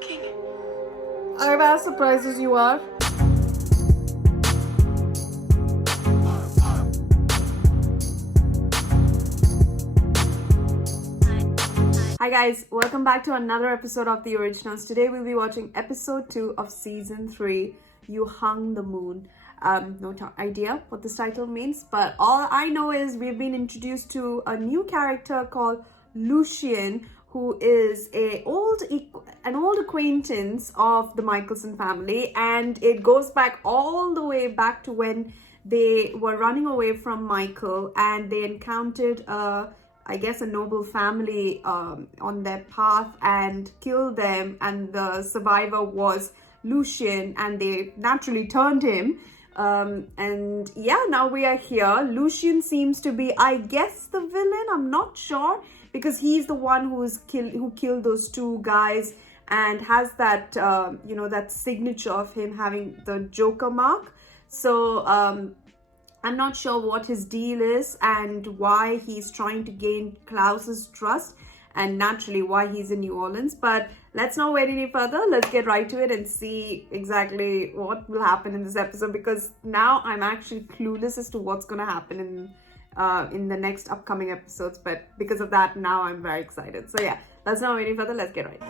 talking. I'm as surprised as you are. Hi guys, welcome back to another episode of The Originals. Today we'll be watching episode 2 of season 3, You Hung the Moon. No idea what this title means, but all I know is we've been introduced to a new character called Lucien, who is an old acquaintance of the Michelson family, and it goes back all the way back to when they were running away from Michael and they encountered I guess a noble family on their path and killed them, and the survivor was Lucien, and they naturally turned him. And yeah, now we are here. Lucien seems to be, I guess, the villain. I'm not sure, because he's the one who killed those two guys and has that that signature of him having the Joker mark. So I'm not sure what his deal is and why he's trying to gain Klaus's trust, and naturally why he's in New Orleans. But let's not wait any further. Let's get right to it and see exactly what will happen in this episode, because now I'm actually clueless as to what's going to happen in the next upcoming episodes. But because of that, now I'm very excited. So yeah, let's not wait any further. Let's get right.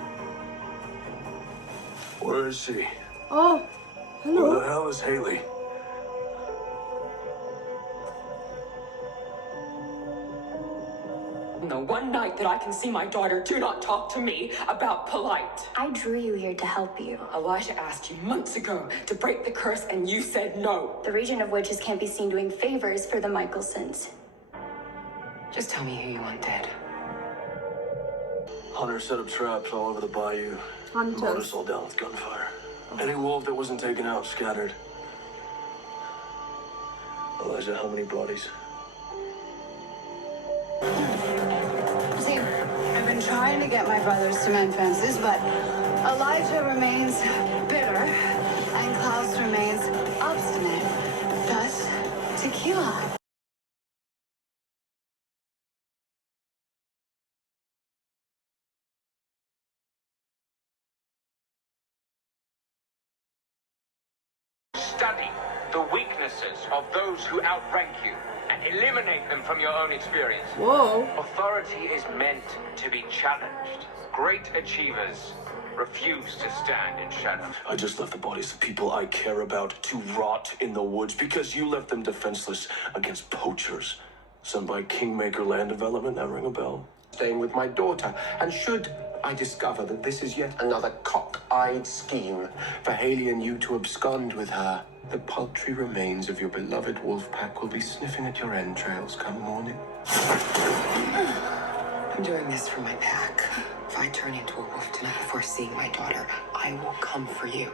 Where is she? Oh, hello. Where the hell is Haley? The one night that I can see my daughter, do not talk to me about polite. I drew you here to help you. Elijah asked you months ago to break the curse, and you said no. The region of witches can't be seen doing favors for the Michelsons. Just tell me who you want dead. Hunter set up traps all over the bayou. Hunters. Mowed us all down with gunfire. Any wolf that wasn't taken out scattered. Elijah, how many bodies? See, I've been trying to get my brothers to mend fences, but Elijah remains bitter, and Klaus remains obstinate. Thus, tequila. Study the weaknesses of those who outrank you and eliminate them from your own experience. Whoa. Authority is meant to be challenged. Great achievers refuse to stand in shadow. I just left the bodies of people I care about to rot in the woods because you left them defenseless against poachers sent by Kingmaker Land Development. That ring a bell? Staying with my daughter, and should I discover that this is yet another cock-eyed scheme for Haley and you to abscond with her, the paltry remains of your beloved wolf pack will be sniffing at your entrails come morning. I'm doing this for my pack. If I turn into a wolf tonight before seeing my daughter, I will come for you.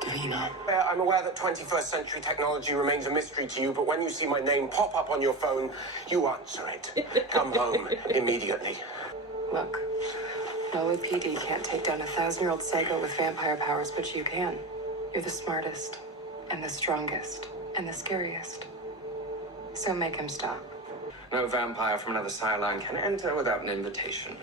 Davina. I'm aware that 21st century technology remains a mystery to you, but when you see my name pop up on your phone, you answer it. Come home immediately. Look, Nola PD can't take down a 1,000-year-old psycho with vampire powers, but you can. You're the smartest, and the strongest, and the scariest. So make him stop. No vampire from another sire line can enter without an invitation.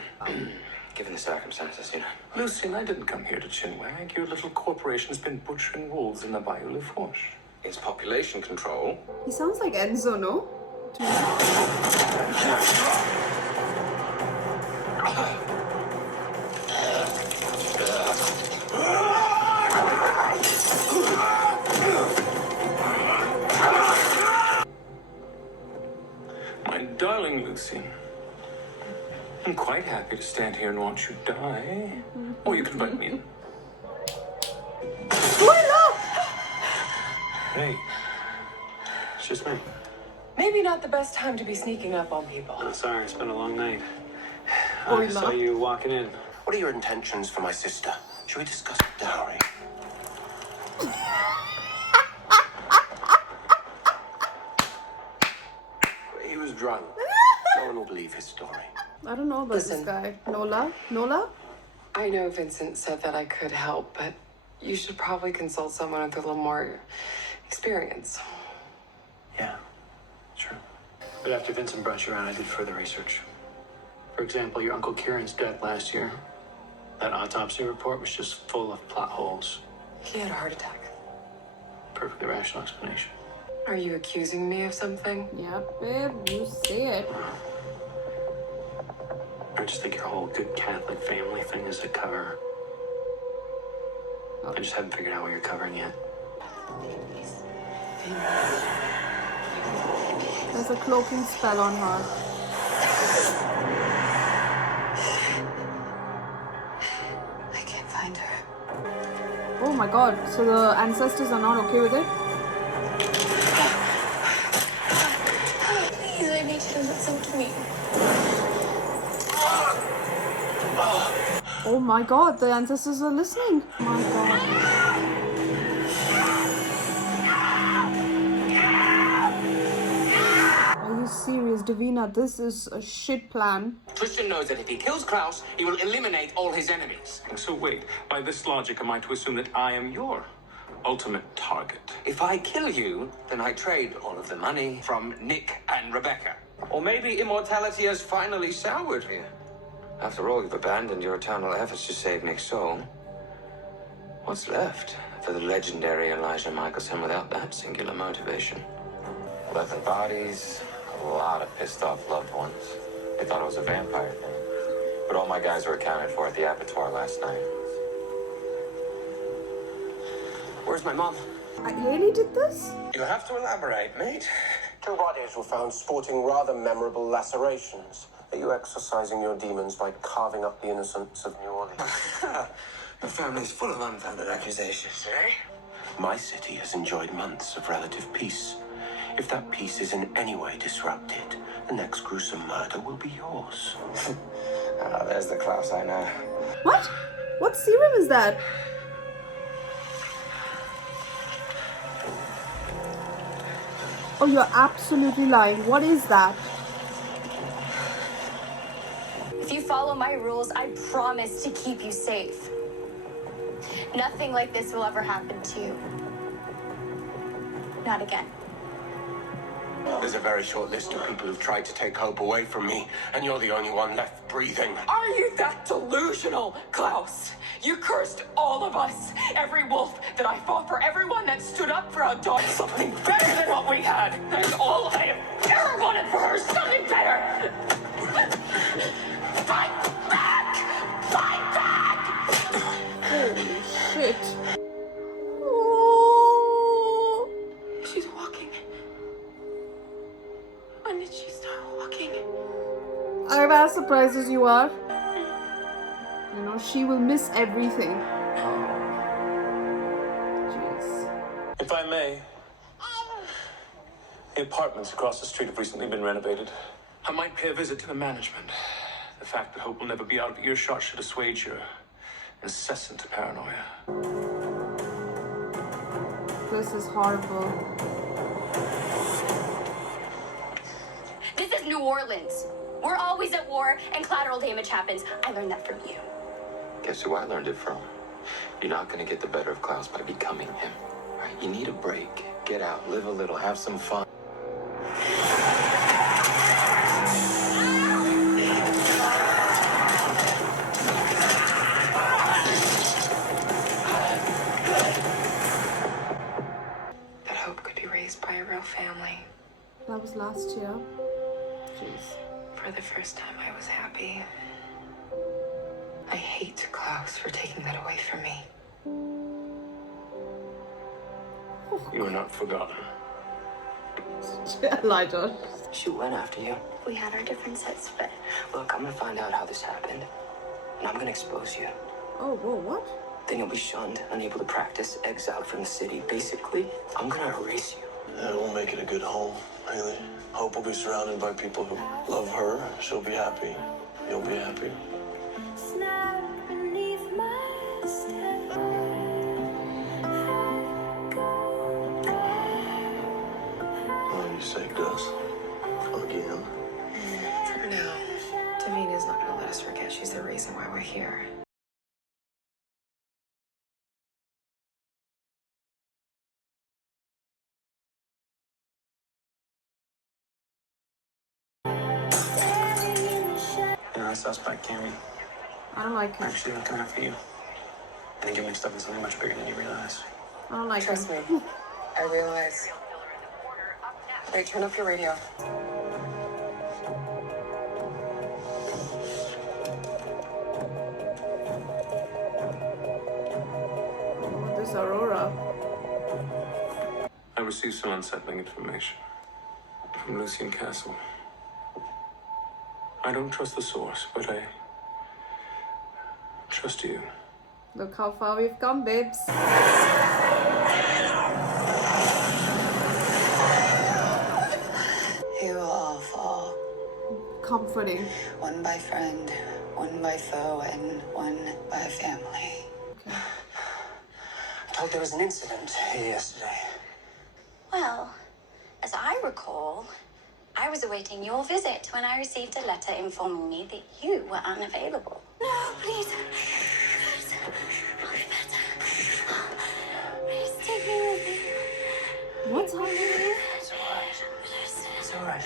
Given the circumstances, you know. Lucien, I didn't come here to chinwag. Your little corporation's been butchering wolves in the Bayou La Fourche. It's population control. He sounds like Enzo, no? My darling Lucien, I'm quite happy to stand here and watch you die. Or you can invite me in. Hey, it's just me. Maybe not the best time to be sneaking up on people. Oh, sorry, it's been a long night. I Hola. saw you walking in. What are your intentions for my sister? Should we discuss dowry? He was drunk. No one will believe his story. I don't know about this Listen. guy. Nola? I know Vincent said that I could help, but you should probably consult someone with a little more experience. Yeah, sure. But after Vincent brought you around, I did further research. For example, your Uncle Kieran's death last year. That autopsy report was just full of plot holes. He had a heart attack. Perfectly rational explanation. Are you accusing me of something? Yeah, babe, you say it. I just think your whole good Catholic family thing is a cover. I just haven't figured out what you're covering yet. There's a cloaking spell on her. I can't find her. Oh my god, so the ancestors are not okay with it? Please, I need you to listen to me. Oh my god, the ancestors are listening. Oh my god. Are you serious, Davina? This is a shit plan. Tristan knows that if he kills Klaus, he will eliminate all his enemies. So wait, by this logic, am I to assume that I am your ultimate target? If I kill you, then I trade all of the money from Nick and Rebekah. Or maybe immortality has finally soured you. After all, you've abandoned your eternal efforts to save Nick's soul. What's left for the legendary Elijah Michelson without that singular motivation? 11 bodies, a lot of pissed off loved ones. They thought it was a vampire thing. But all my guys were accounted for at the abattoir last night. Where's my mom? I really did this? You have to elaborate, mate. 2 bodies were found sporting rather memorable lacerations. Are you exorcising your demons by carving up the innocents of New Orleans? The family's full of unfounded accusations, eh? My city has enjoyed months of relative peace. If that peace is in any way disrupted, the next gruesome murder will be yours. There's the Klaus I know. What? What serum is that? Oh, you're absolutely lying. What is that? If you follow my rules, I promise to keep you safe. Nothing like this will ever happen to you. Not again. There's a very short list of people who've tried to take hope away from me, and you're the only one left breathing. Are you that delusional, Klaus? You cursed all of us. Every wolf that I fought for, everyone that stood up for our daughter. Something better than what we had. And all I have ever wanted for her is something better. Fight back! Fight back! Holy shit. Oh. She's walking. When did she start walking? I'm as surprised as you are. You know, she will miss everything. Jeez. If I may, the apartments across the street have recently been renovated. I might pay a visit to the management. The fact that hope will never be out of earshot should assuage your incessant paranoia. This is horrible. This is New Orleans. We're always at war and collateral damage happens. I learned that from you. Guess who I learned it from? You're not gonna get the better of Klaus by becoming him. Right? You need a break. Get out, live a little, have some fun. That hope could be raised by a real family. That was last year. Jeez. For the first time, I was happy. I hate Klaus for taking that away from me. You are not forgotten. Elijah. She went after you. We had our differences, but Look, I'm gonna find out how this happened. And I'm gonna expose you. Oh, whoa, what? Then you'll be shunned, unable to practice, exiled from the city. Basically, I'm gonna erase you. That won't make it a good home, really. Hope will be surrounded by people who love her. She'll be happy. You'll be happy. What do you say, Gus? Again? For now, Davina's not gonna let us forget she's the reason why we're here. You're a suspect, Kimmy. I don't like I'm him. actually looking out for you. I think you're mixed up in something much bigger than you realize. I don't like Trust him. me, I realize. Wait, turn up your radio. Oh, this Aurora. I received some unsettling information from Lucien Castle. I don't trust the source, but I trust you. Look how far we've come, babes. You will all fall. Comforting. One by friend, one by foe, and one by family. I thought there was an incident here yesterday. Well, as I recall, I was awaiting your visit when I received a letter informing me that you were unavailable. No, please. Please. I'll be better. Please take me with you. What's happening? It's all right. It's all right.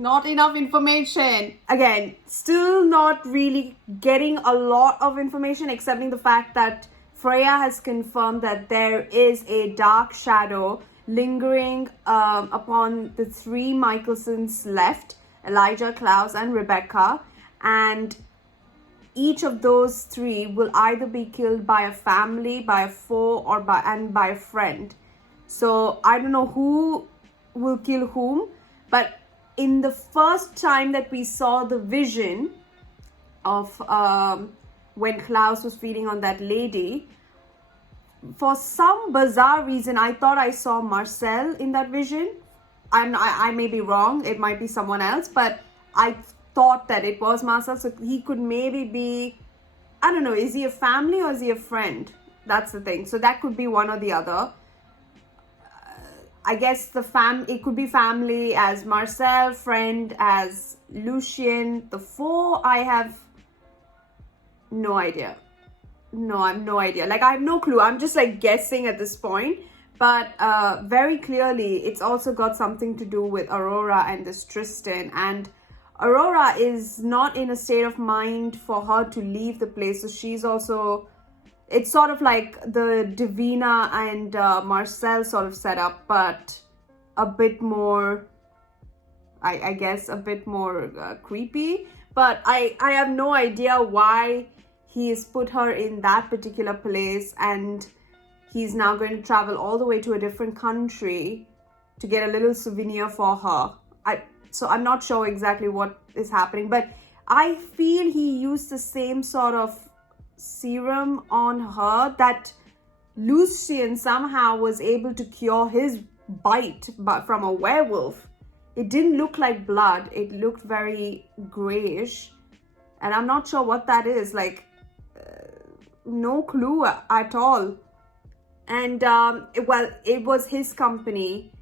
Not enough information. Again, still not really getting a lot of information, excepting the fact that Freya has confirmed that there is a dark shadow lingering upon the three Michelsons left, Elijah, Klaus, and Rebekah, and each of those three will either be killed by a family, by a foe, or by a friend. So I don't know who will kill whom, but in the first time that we saw the vision of when Klaus was feeding on that lady, for some bizarre reason, I thought I saw Marcel in that vision. I may be wrong. It might be someone else, but I thought that it was Marcel. So he could maybe be, I don't know, is he a family or is he a friend? That's the thing. So that could be one or the other. I guess it could be family as Marcel, friend as Lucien. The foe, I have no idea. No, I have no idea. Like, I have no clue. I'm just like guessing at this point. But very clearly, it's also got something to do with Aurora and this Tristan. And Aurora is not in a state of mind for her to leave the place. So she's also... It's sort of like the Divina and Marcel sort of setup, but a bit more, I guess, a bit more creepy. But I have no idea why he has put her in that particular place, and he's now going to travel all the way to a different country to get a little souvenir for her. So I'm not sure exactly what is happening, but I feel he used the same sort of serum on her that Lucien somehow was able to cure his bite from a werewolf. It didn't look like blood. It looked very grayish, and I'm not sure what that is. Like, no clue at all. And it was his company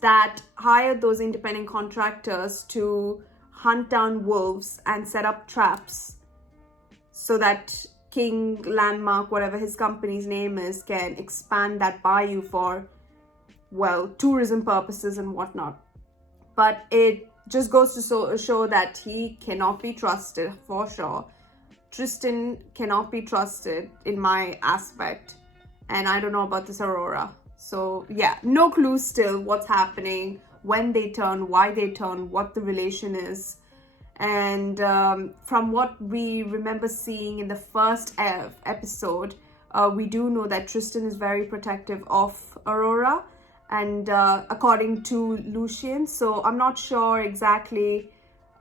that hired those independent contractors to hunt down wolves and set up traps so that King Landmark, whatever his company's name is, can expand that bayou for, well, tourism purposes and whatnot. But it just goes to show that he cannot be trusted for sure. Tristan cannot be trusted in my aspect. And I don't know about this Aurora. So yeah, no clue still what's happening, when they turn, why they turn, what the relation is. And from what we remember seeing in the first episode, we do know that Tristan is very protective of Aurora, and according to Lucien. So I'm not sure exactly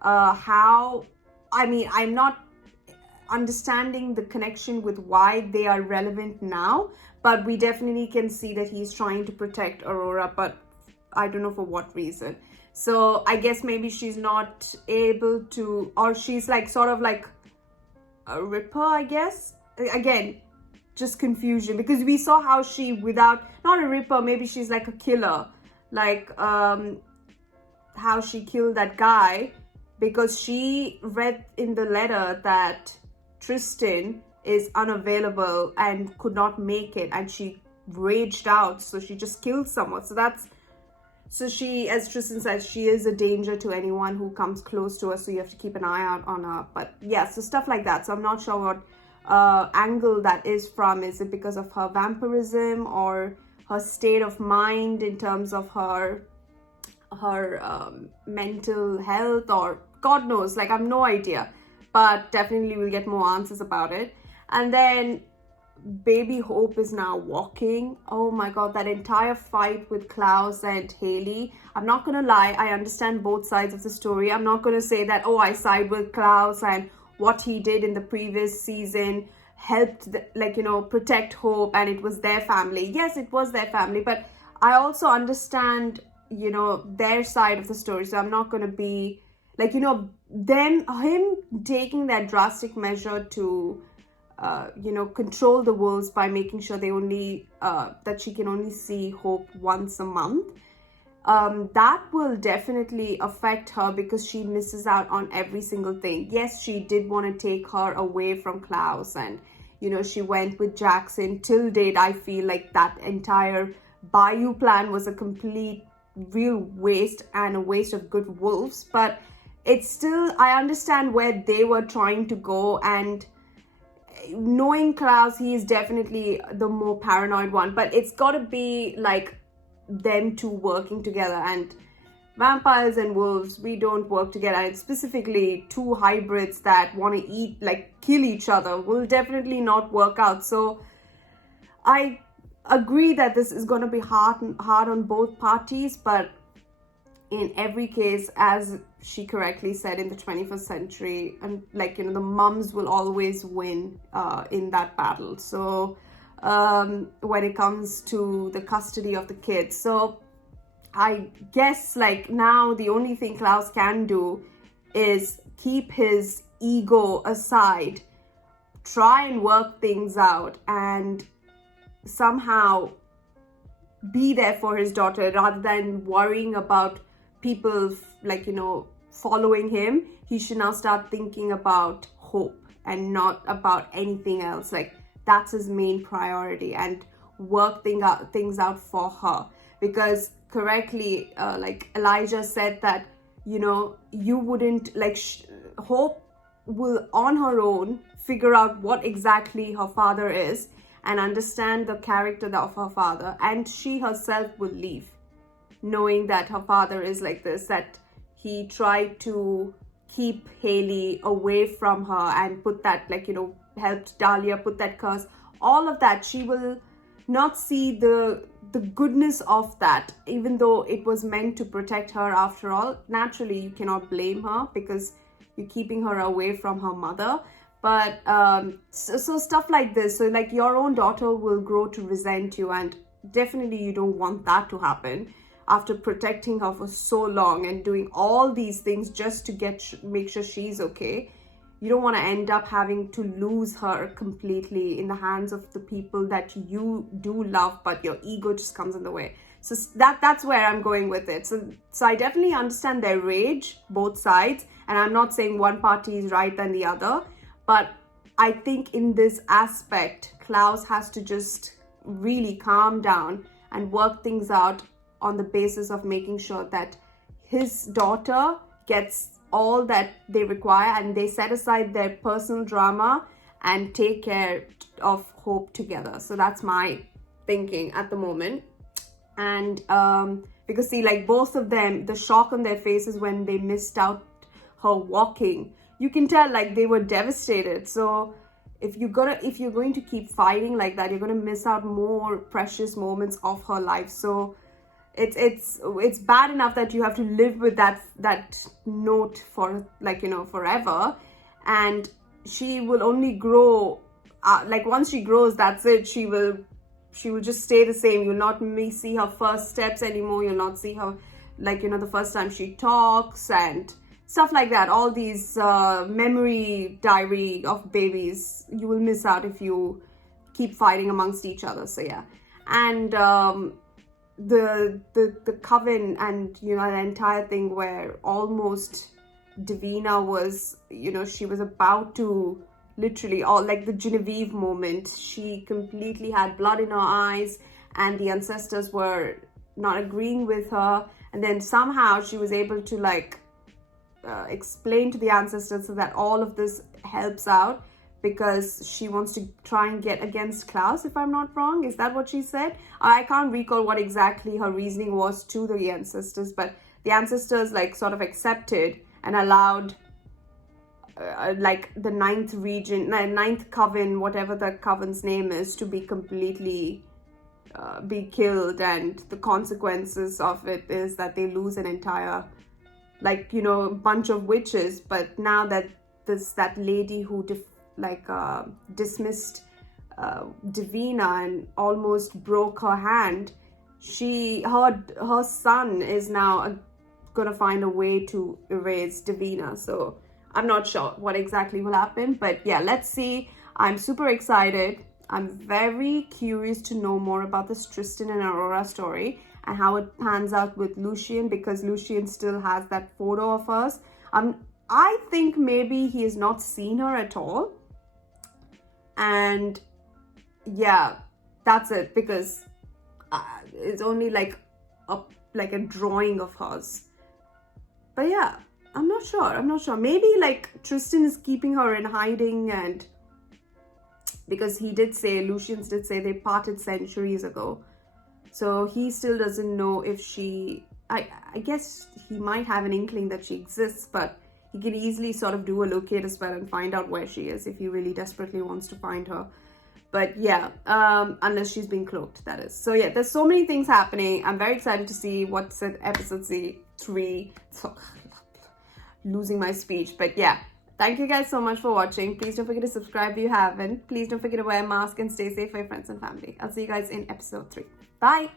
how, I mean, I'm not understanding the connection with why they are relevant now, but we definitely can see that he's trying to protect Aurora, but I don't know for what reason. So I guess maybe she's not able to, or she's like sort of like a ripper, I guess. Again, just confusion, because we saw how she, without, not a ripper, maybe she's like a killer, like how she killed that guy, because she read in the letter that Tristan is unavailable and could not make it, and she raged out, so she just killed someone. So she, as Tristan said, she is a danger to anyone who comes close to her, so you have to keep an eye out on her. But yeah, so stuff like that. So I'm not sure what angle that is from. Is it because of her vampirism or her state of mind in terms of her mental health, or God knows, like I have no idea, but definitely we'll get more answers about it. And then baby Hope is now walking. Oh my God, that entire fight with Klaus and Haley. I'm not gonna lie, I understand both sides of the story. I'm not gonna say that, oh, I side with Klaus and what he did in the previous season helped protect Hope and it was their family. Yes, it was their family, but I also understand their side of the story. So I'm not gonna be like, him taking that drastic measure to control the wolves by making sure they only that she can only see Hope once a month. That will definitely affect her because she misses out on every single thing. Yes, she did want to take her away from Klaus, and she went with Jackson. Till date, I feel like that entire Bayou plan was a complete real waste and a waste of good wolves. But it's still, I understand where they were trying to go, and knowing Klaus, he is definitely the more paranoid one, but it's got to be like them two working together. And vampires and wolves, we don't work together, and specifically two hybrids that want to kill each other will definitely not work out. So I agree that this is going to be hard on both parties, but in every case, as she correctly said, in the 21st century, and the mums will always win in that battle. So when it comes to the custody of the kids, so I guess now the only thing Klaus can do is keep his ego aside, try and work things out, and somehow be there for his daughter rather than worrying about people following him. He should now start thinking about Hope and not about anything else. That's his main priority, and work things out for her. Because correctly, Elijah said that you wouldn't Hope will on her own figure out what exactly her father is and understand the character of her father, and she herself will leave knowing that her father is like this, that he tried to keep Haley away from her and put that helped Dahlia put that curse, all of that. She will not see the goodness of that, even though it was meant to protect her after all. Naturally, you cannot blame her because you're keeping her away from her mother. But so stuff like this, so your own daughter will grow to resent you, and definitely you don't want that to happen after protecting her for so long and doing all these things just to make sure she's okay. You don't want to end up having to lose her completely in the hands of the people that you do love, but your ego just comes in the way. So that's where I'm going with it. So I definitely understand their rage, both sides, and I'm not saying one party is right than the other, but I think in this aspect, Klaus has to just really calm down and work things out on the basis of making sure that his daughter gets all that they require, and they set aside their personal drama and take care of Hope together. So that's my thinking at the moment. And because see, both of them, the shock on their faces when they missed out her walking, you can tell they were devastated. So if you're going to keep fighting like that, you're going to miss out more precious moments of her life. So it's bad enough that you have to live with that note for forever, and she will only grow once she grows, that's it. She will just stay the same. You'll not see her first steps anymore. You'll not see her the first time she talks and stuff like that. All these memory diary of babies you will miss out if you keep fighting amongst each other. So yeah, and the coven and the entire thing where almost Davina was she was about to literally, all the Genevieve moment, she completely had blood in her eyes and the ancestors were not agreeing with her, and then somehow she was able to like explain to the ancestors so that all of this helps out because she wants to try and get against Klaus, if I'm not wrong. Is that what she said? I can't recall what exactly her reasoning was to the ancestors, but the ancestors like sort of accepted and allowed like the ninth coven, whatever the coven's name is, to be completely be killed, and the consequences of it is that they lose an entire bunch of witches. But now that that lady who dismissed Davina and almost broke her hand, her son is now gonna find a way to erase Davina. So I'm not sure what exactly will happen, but yeah, let's see. I'm super excited. I'm very curious to know more about this Tristan and Aurora story and how it pans out with Lucien, because Lucien still has that photo of hers. I think maybe he has not seen her at all. And yeah, that's it, because it's only like a drawing of hers. But yeah, I'm not sure. Maybe like Tristan is keeping her in hiding, and because Lucien did say they parted centuries ago. So he still doesn't know if she, I guess he might have an inkling that she exists, but he can easily sort of do a locate as well and find out where she is if he really desperately wants to find her. But yeah, unless she's been cloaked, that is. So yeah, there's so many things happening. I'm very excited to see what's in episode 3. So, losing my speech. But yeah, thank you guys so much for watching. Please don't forget to subscribe if you haven't. Please don't forget to wear a mask and stay safe for your friends and family. I'll see you guys in episode 3. Bye.